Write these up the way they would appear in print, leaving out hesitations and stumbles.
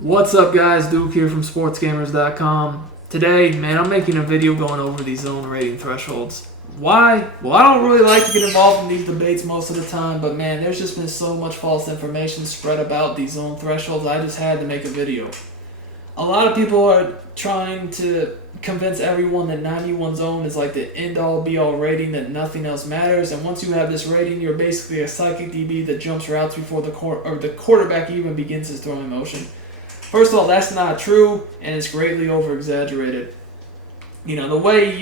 What's up, guys? Duke here from Sportsgamerz.com. Today, man, I'm making a video going over these zone rating thresholds. Why? Well, I don't really like to get involved in these debates most of the time, but man, there's just been so much false information spread about these zone thresholds, I just had to make a video. A lot of people are trying to convince everyone that 91 zone is like the end-all be-all rating, that nothing else matters, and once you have this rating, you're basically a psychic DB that jumps routes before the quarterback even begins his throwing motion. First of all, that's not true, and it's greatly over-exaggerated. You know, the way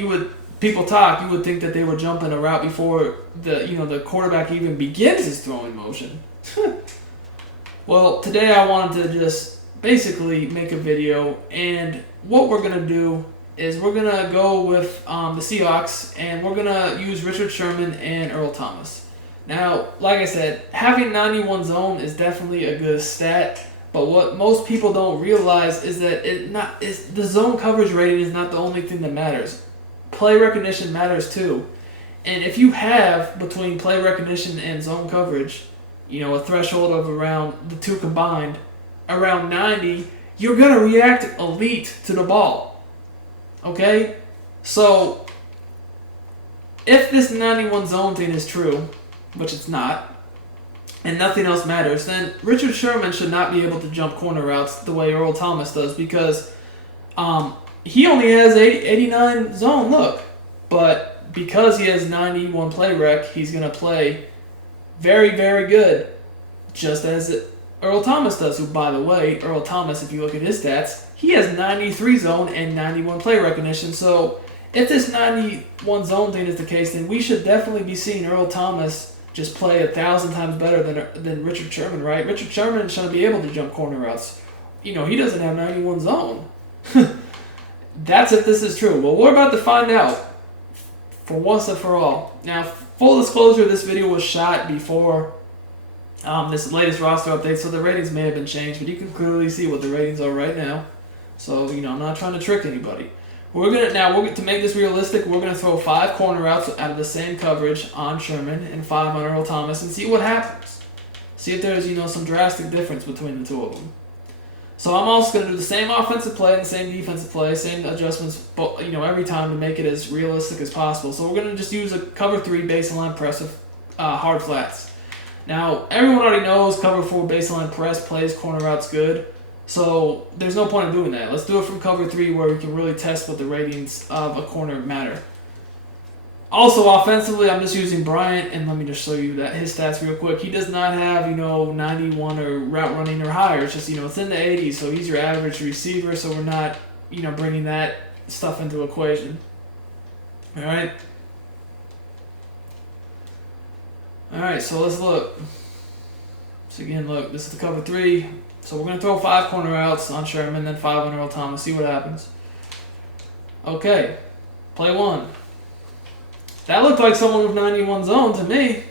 people talk, you would think that they were jumping a route before the quarterback even begins his throwing motion. Well, today I wanted to just basically make a video, and what we're going to do is we're going to go with the Seahawks, and we're going to use Richard Sherman and Earl Thomas. Now, like I said, having 91 zone is definitely a good stat. But what most people don't realize is that the zone coverage rating is not the only thing that matters. Play recognition matters too. And if you have, between play recognition and zone coverage, a threshold of around the two combined, around 90, you're going to react elite to the ball. Okay? So, if this 91 zone thing is true, which it's not, and nothing else matters, then Richard Sherman should not be able to jump corner routes the way Earl Thomas does, because he only has 89 zone look. But because he has 91 play rec, he's going to play very, very good, just as Earl Thomas does, who, by the way, Earl Thomas, if you look at his stats, he has 93 zone and 91 play recognition. So if this 91 zone thing is the case, then we should definitely be seeing Earl Thomas just play 1,000 times better than Richard Sherman, right? Richard Sherman shouldn't be able to jump corner routes. He doesn't have 91 zone. That's if this is true. Well, we're about to find out for once and for all. Now, full disclosure, this video was shot before this latest roster update, so the ratings may have been changed, but you can clearly see what the ratings are right now. So, I'm not trying to trick anybody. To make this realistic, we're gonna throw 5 corner routes out of the same coverage on Sherman and 5 on Earl Thomas and see what happens. See if there's some drastic difference between the two of them. So I'm also gonna do the same offensive play and the same defensive play, same adjustments, but every time to make it as realistic as possible. So we're gonna just use a cover 3 baseline press of hard flats. Now everyone already knows cover 4 baseline press plays corner routes good. So there's no point in doing that. Let's do it from cover 3 where we can really test what the ratings of a corner matter. Also, offensively, I'm just using Bryant, and let me just show you his stats real quick. He does not have, 91 or route running or higher. It's just, it's in the 80s, so he's your average receiver, so we're not, bringing that stuff into equation. All right? All right, so let's look. So again, look, this is the cover 3. So we're going to throw 5 corner routes on Sherman, then 5 on Earl Thomas. See what happens. Okay. Play 1. That looked like someone with 91 zone to me.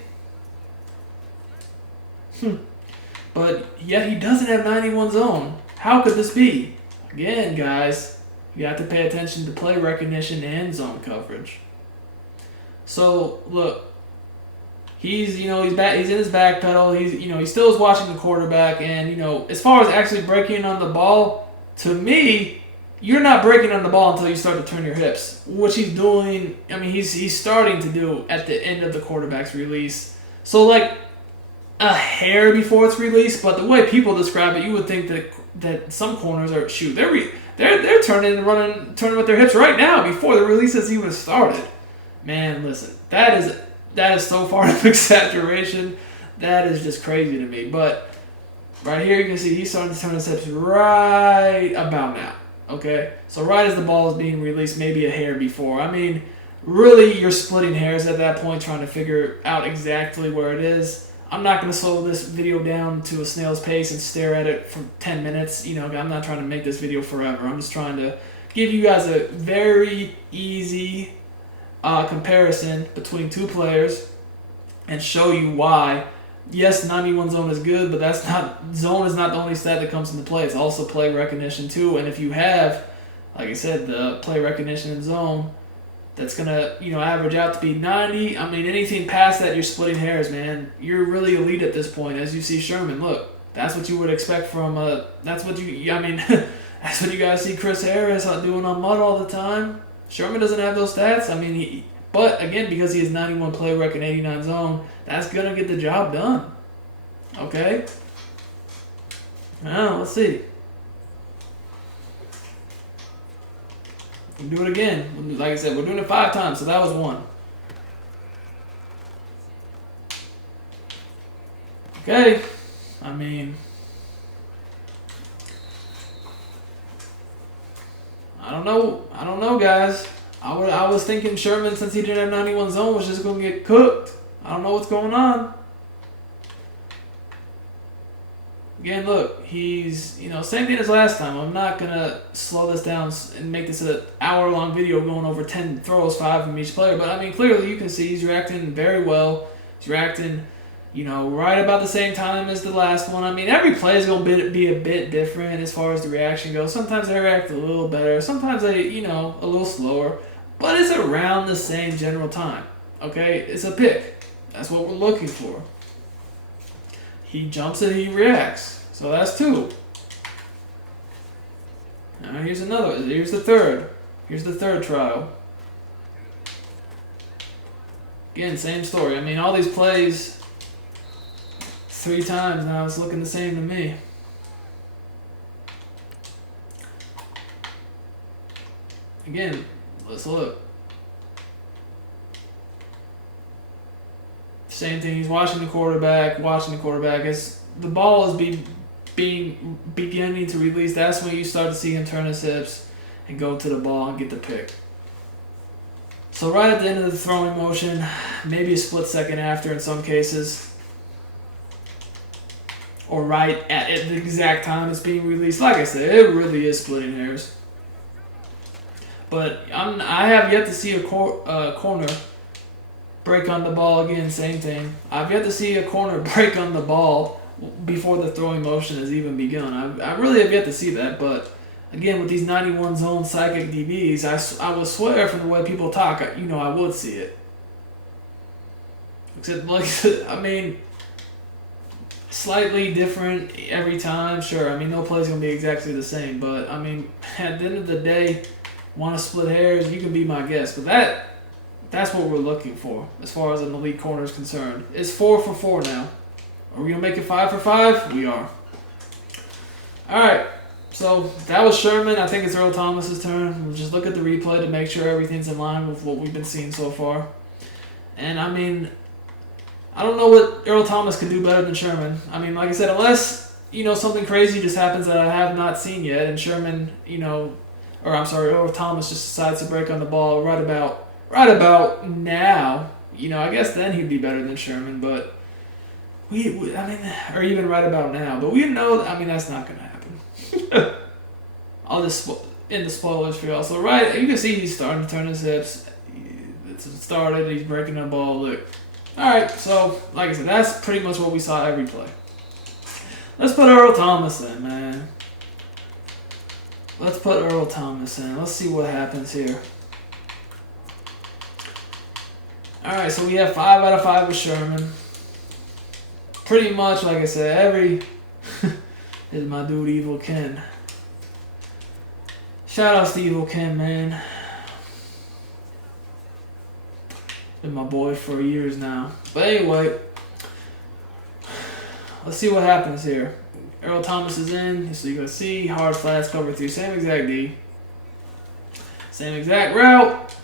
But yet he doesn't have 91 zone. How could this be? Again, guys, you have to pay attention to play recognition and zone coverage. So, look. He's back. He's in his back pedal. He still is watching the quarterback. And as far as actually breaking on the ball, to me, you're not breaking on the ball until you start to turn your hips, which he's doing. I mean, he's starting to do at the end of the quarterback's release. So like a hair before it's released. But the way people describe it, you would think that some corners are they're turning with their hips right now before the release has even started. Man, listen, that is so far an exaggeration. That is just crazy to me. But right here you can see he's starting to turn his hips right about now. Okay? So right as the ball is being released, maybe a hair before. I mean, really you're splitting hairs at that point trying to figure out exactly where it is. I'm not going to slow this video down to a snail's pace and stare at it for 10 minutes. I'm not trying to make this video forever. I'm just trying to give you guys a very easy comparison between two players and show you why. Yes, 91 zone is good, but zone is not the only stat that comes into play. It's also play recognition too. And if you have, like I said, the play recognition and zone, that's gonna average out to be 90. I mean, anything past that, you're splitting hairs, man. You're really elite at this point, as you see Sherman. Look, That's what you would expect from that's what you, I mean, that's what you guys see Chris Harris doing on mud all the time. Sherman doesn't have those stats. I mean, but again, because he has 91 play rec and 89 zone, that's going to get the job done. Okay? Now, let's see. We'll do it again. Like I said, we're doing it 5 times, so that was 1. Okay. I mean, I don't know, guys. I was thinking Sherman, since he didn't have 91 zone, was just going to get cooked. I don't know what's going on. Again, look, he's, same thing as last time. I'm not going to slow this down and make this an hour-long video going over 10 throws, 5 from each player. But, I mean, clearly you can see he's reacting very well. He's reacting, right about the same time as the last one. I mean, every play is going to be a bit different as far as the reaction goes. Sometimes they react a little better. Sometimes they, a little slower. But it's around the same general time. Okay? It's a pick. That's what we're looking for. He jumps and he reacts. So that's 2. Now here's another. Here's the third. Here's the third trial. Again, same story. I mean, all these plays 3 times now. It's looking the same to me. Again, let's look. Same thing. He's watching the quarterback. As the ball is beginning to release, that's when you start to see him turn his hips and go to the ball and get the pick. So right at the end of the throwing motion, maybe a split second after in some cases, or right at the exact time it's being released. Like I said, it really is splitting hairs. But I have yet to see a corner break on the ball again, same thing. I've yet to see a corner break on the ball before the throwing motion has even begun. I really have yet to see that, but again, with these 91 zone psychic DBs, I would swear from the way people talk, I would see it. Except, I mean, slightly different every time, sure. I mean, no play's going to be exactly the same, but, I mean, at the end of the day, want to split hairs, you can be my guest. But that's what we're looking for as far as an elite corner is concerned. It's 4 for 4 now. Are we going to make it 5 for 5? We are. All right. So that was Sherman. I think it's Earl Thomas's turn. We'll just look at the replay to make sure everything's in line with what we've been seeing so far. And, I mean, I don't know what Earl Thomas can do better than Sherman. I mean, like I said, unless, something crazy just happens that I have not seen yet, and Sherman, Earl Thomas just decides to break on the ball right about now, I guess then he'd be better than Sherman, but or even right about now. But we know, that's not going to happen. I'll just end the spoilers for y'all. So you can see he's starting to turn his hips. It's started, he's breaking the ball. Look. All right, so like I said, that's pretty much what we saw every play. Let's put Earl Thomas in, man. Let's put Earl Thomas in. Let's see what happens here. All right, so we have 5 out of 5 with Sherman. Pretty much, like I said, every is my dude Evil Ken. Shout out to Evil Ken, man. Been my boy for years now. But anyway, let's see what happens here. Earl Thomas is in, so you're going to see hard flats, cover 3, same exact D. Same exact route.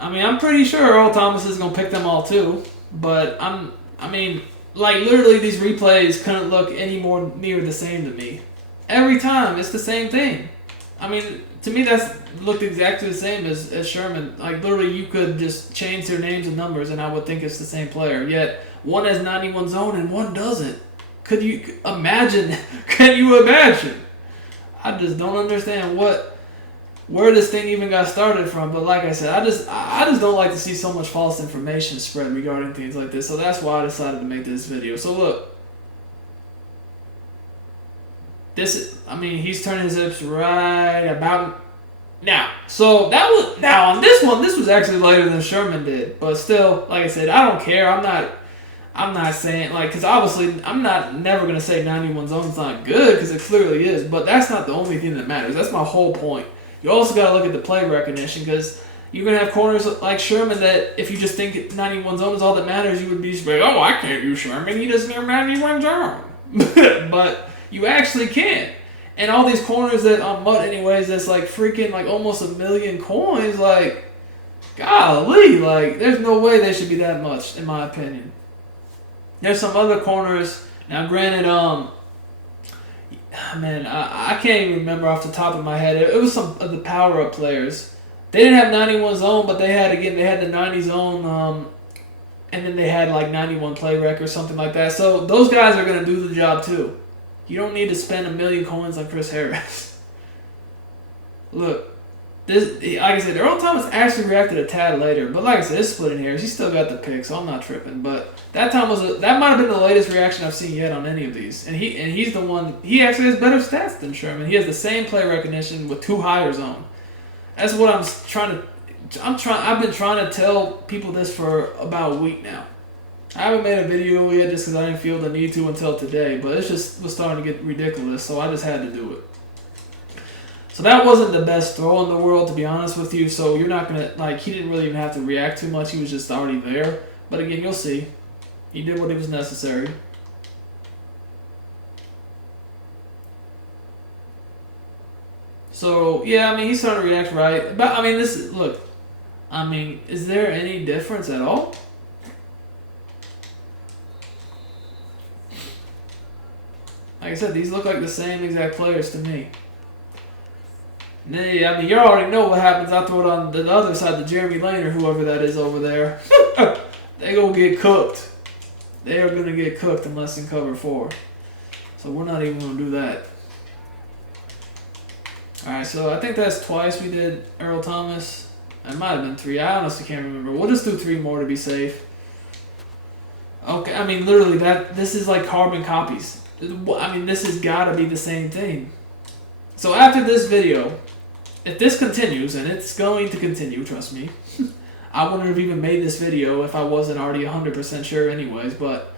I'm pretty sure Earl Thomas is going to pick them all too. But literally these replays couldn't look any more near the same to me. Every time, it's the same thing. To me that's looked exactly the same as Sherman. Literally you could just change their names and numbers and I would think it's the same player. Yet, one has 91 zone and one doesn't. Could you imagine? Can you imagine? I just don't understand where this thing even got started from. But like I said, I just don't like to see so much false information spread regarding things like this. So that's why I decided to make this video. So look. He's turning his hips right about now. So on this one, this was actually later than Sherman did. But still, like I said, I don't care. I'm I'm not saying, like, because obviously I'm never going to say 91 zone's not good, because it clearly is, but that's not the only thing that matters. That's my whole point. You also got to look at the play recognition, because you're going to have corners like Sherman that if you just think 91 zone is all that matters, you would be just like, oh, I can't use Sherman. He doesn't have 91 zone. But you actually can. And all these corners that on MUT anyways, that's like freaking like almost 1 million coins, like, golly, like, there's no way they should be that much, in my opinion. There's some other corners. Now, granted, man, I can't even remember off the top of my head. It was some of the power-up players. They didn't have 91 zone, but they had the 90 zone, and then they had like 91 play rec or something like that. So those guys are going to do the job too. You don't need to spend 1 million coins on Chris Harris. Look. This, like I said, Earl Thomas actually reacted a tad later, but like I said, it's splitting hairs. He still got the pick, so I'm not tripping. But that time that might have been the latest reaction I've seen yet on any of these. And he's the one. He actually has better stats than Sherman. He has the same play recognition with 2 higher zone. That's what I'm trying to. I've been trying to tell people this for about a week now. I haven't made a video yet just because I didn't feel the need to until today, but it just was starting to get ridiculous, so I just had to do it. So that wasn't the best throw in the world, to be honest with you. So you're not going to, like, he didn't really even have to react too much. He was just already there. But again, you'll see. He did what was necessary. So, yeah, I mean, he's starting to react right. But, I mean, is there any difference at all? Like I said, these look like the same exact players to me. I mean, you already know what happens. I throw it on the other side, the Jeremy Lane or whoever that is over there. They gonna get cooked. They are gonna get cooked unless in cover 4. So we're not even gonna do that. All right, so I think that's twice we did Earl Thomas. It might have been 3. I honestly can't remember. We'll just do 3 more to be safe. Okay, I mean, literally, this is like carbon copies. I mean, this has got to be the same thing. So after this video, if this continues, and it's going to continue, trust me, I wouldn't have even made this video if I wasn't already 100% sure anyways, but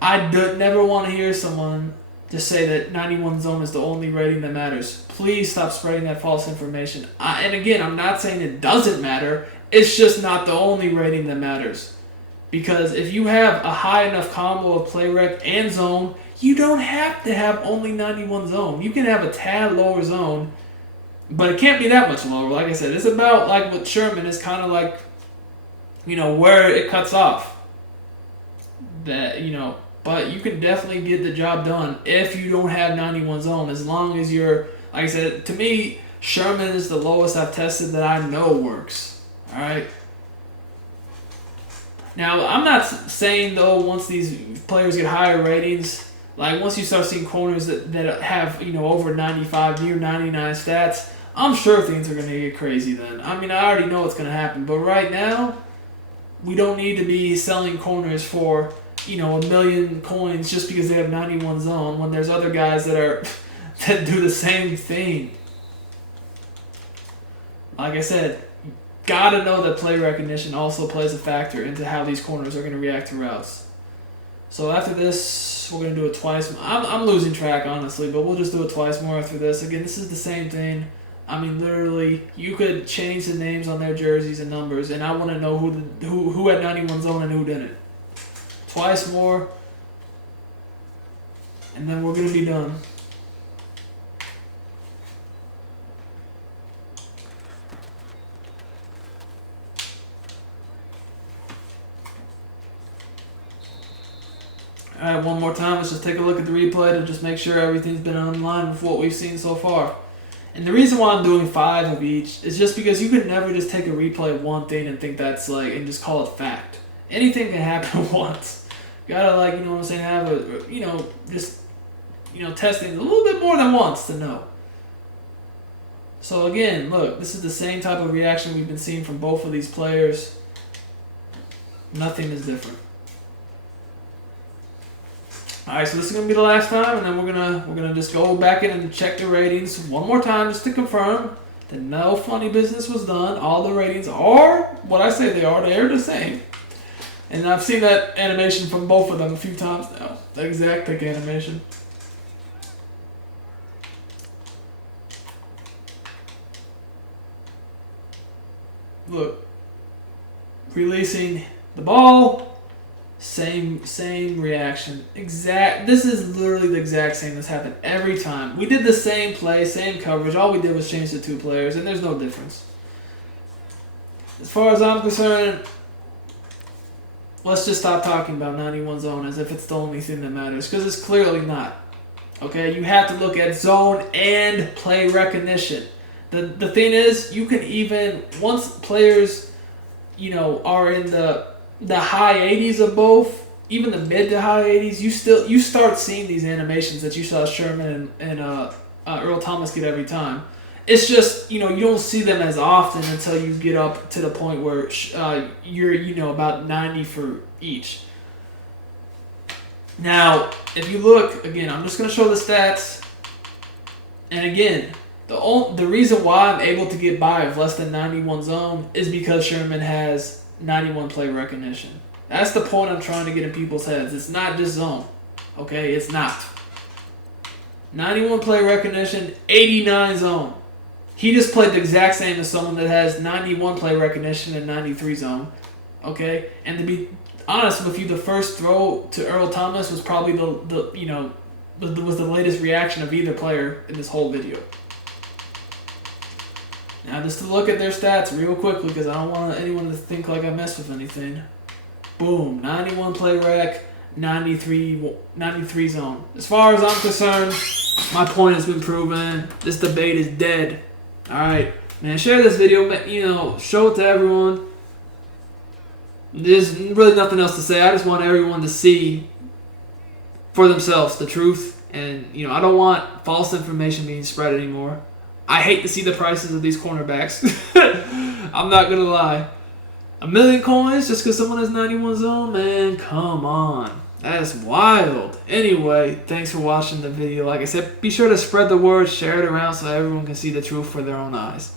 I never want to hear someone just say that 91 zone is the only rating that matters. Please stop spreading that false information. And again, I'm not saying it doesn't matter, it's just not the only rating that matters. Because if you have a high enough combo of play rec and zone, you don't have to have only 91 zone. You can have a tad lower zone, but it can't be that much lower. Like I said, it's about like with Sherman, it's kind of like, where it cuts off. But you can definitely get the job done if you don't have 91 zone, as long as you're, like I said, to me, Sherman is the lowest I've tested that I know works. All right. Now, I'm not saying, though, once these players get higher ratings, like once you start seeing corners that have, over 95, near 99 stats, I'm sure things are going to get crazy then. I mean, I already know what's going to happen. But right now, we don't need to be selling corners for, 1 million coins just because they have 91 zone when there's other guys that do the same thing. Like I said, gotta know that play recognition also plays a factor into how these corners are going to react to routes. So after this, we're going to do it twice. I'm losing track, honestly, but we'll just do it twice more after this. Again, this is the same thing. I mean, literally, you could change the names on their jerseys and numbers, and I want to know who had 91 zone and who didn't. Twice more, and then we're going to be done. Alright, one more time, let's just take a look at the replay to just make sure everything's been in line with what we've seen so far. And the reason why I'm doing 5 of each is just because you could never just take a replay of one thing and think that's and just call it fact. Anything can happen once. You gotta you know what I'm saying, have testing a little bit more than once to know. So again, look, this is the same type of reaction we've been seeing from both of these players. Nothing is different. Alright, so this is gonna be the last time, and then we're gonna just go back in and check the ratings one more time just to confirm that no funny business was done. All the ratings are what I say they are. They're the same. And I've seen that animation from both of them a few times now. The exact pick animation. Look. Releasing the ball. Same reaction. This is literally the exact same that's happened every time. We did the same play, same coverage. All we did was change the 2 players, and there's no difference. As far as I'm concerned, let's just stop talking about 91 zone as if it's the only thing that matters, because it's clearly not. Okay, you have to look at zone and play recognition. The thing is, you can even, once players, are in the high 80s of both, even the mid to high 80s, you start seeing these animations that you saw Sherman and Earl Thomas get every time. It's just, you don't see them as often until you get up to the point where you're, about 90 for each. Now, if you look, again, I'm just going to show the stats. And again, the reason why I'm able to get by with less than 91 zone is because Sherman has 91 play recognition. That's the point I'm trying to get in people's heads. It's not just zone. Okay? It's not. 91 play recognition, 89 zone. He just played the exact same as someone that has 91 play recognition and 93 zone. Okay? And to be honest with you, the first throw to Earl Thomas was probably was the latest reaction of either player in this whole video. Now, just to look at their stats real quickly, because I don't want anyone to think like I messed with anything. Boom, 91 play rec, 93 zone. As far as I'm concerned, my point has been proven. This debate is dead. Alright, man, share this video, show it to everyone. There's really nothing else to say. I just want everyone to see for themselves the truth. And, I don't want false information being spread anymore. I hate to see the prices of these cornerbacks. I'm not going to lie. 1 million coins just because someone has 91 zone? Man, come on. That's wild. Anyway, thanks for watching the video. Like I said, be sure to spread the word, share it around so everyone can see the truth for their own eyes.